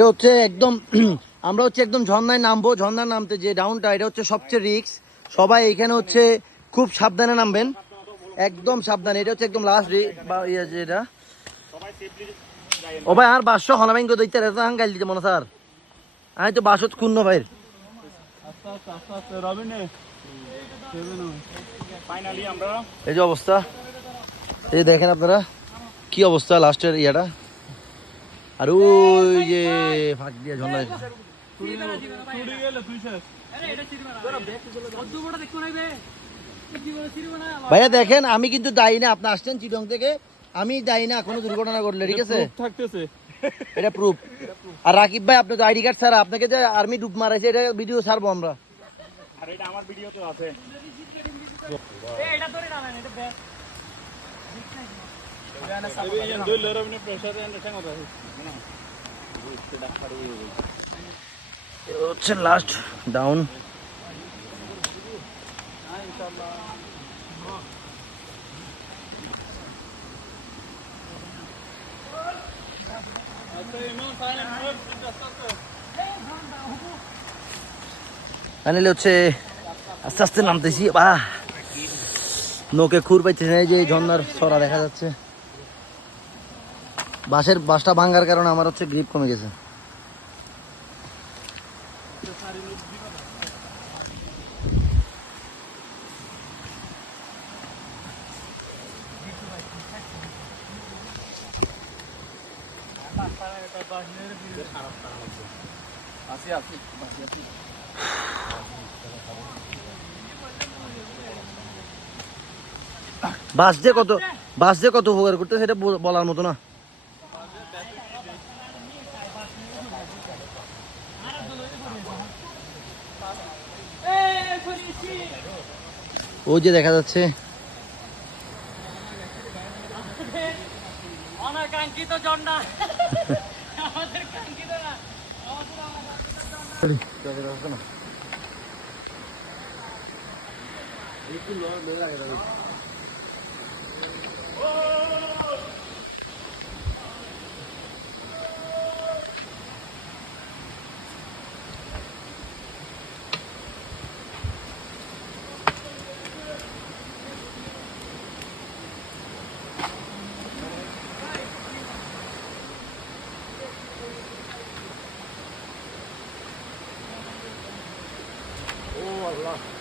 এটা হচ্ছে একদম, আমরা হচ্ছে একদম ঝর্ণায় নামবো। ঝর্ণায় নামতে যে ডাউনটা এটা হচ্ছে সবচেয়ে রিক্স সবাই এখানে হচ্ছে খুব সাবধানে নামবেন। একদম সাবধানে, এটা হচ্ছে একদম লাস্ট ইয়ে এটা। ও ভাই, আর বাসশো হনাবাইন দইতে রেতা হাঙ্গাইল দিতে মনে স্যার। আমি তো বাসত কুন্ন ভাই আস্তে আস্তে আস্তে আস্তে রবিনে ফাইনালি আমরা এই যে অবস্থা। এই দেখেন আপনারা, কি অবস্থা লাস্টের ইয়েটা? আর ওই যে ফাঁক দিয়ে শেষ ভাইয়া দেখেন আমি কিন্তু দায়ী না আপনি আসছেন চিটং থেকে। আমি দায়ী না কোনো দুর্ঘটনা ঘটলে ঠিক আছে? থাকতেছে। এটা প্রুফ আর রাকিব ভাই আপনার তো আইডি কার্ড ছাড়া আপনাকে যে আর্মি ডুব মারাইছে এটা ভিডিও ছাড়বো আমরা। আর এটা আমার ভিডিও তো আছে হচ্ছে লাস্ট ডাউন ফাইনালি হচ্ছে আস্তে আস্তে নামতেছি বাহ নৌকে খুর পাইতেছে না এই যে এই ঝর্ণার ছড়া দেখা যাচ্ছে বাসের বাসটা ভাঙার কারণে আমার হচ্ছে গ্রিপ কমে গেছে। বাস যে কত বাস যে কত উপকার করতে সেটা বলার মতো না। ওই যে দেখা যাচ্ছে। অনাকাঙ্ক্ষিত জন্ডা। আমাদের কাঙ্ক্ষিত না। আমাদের ও 不知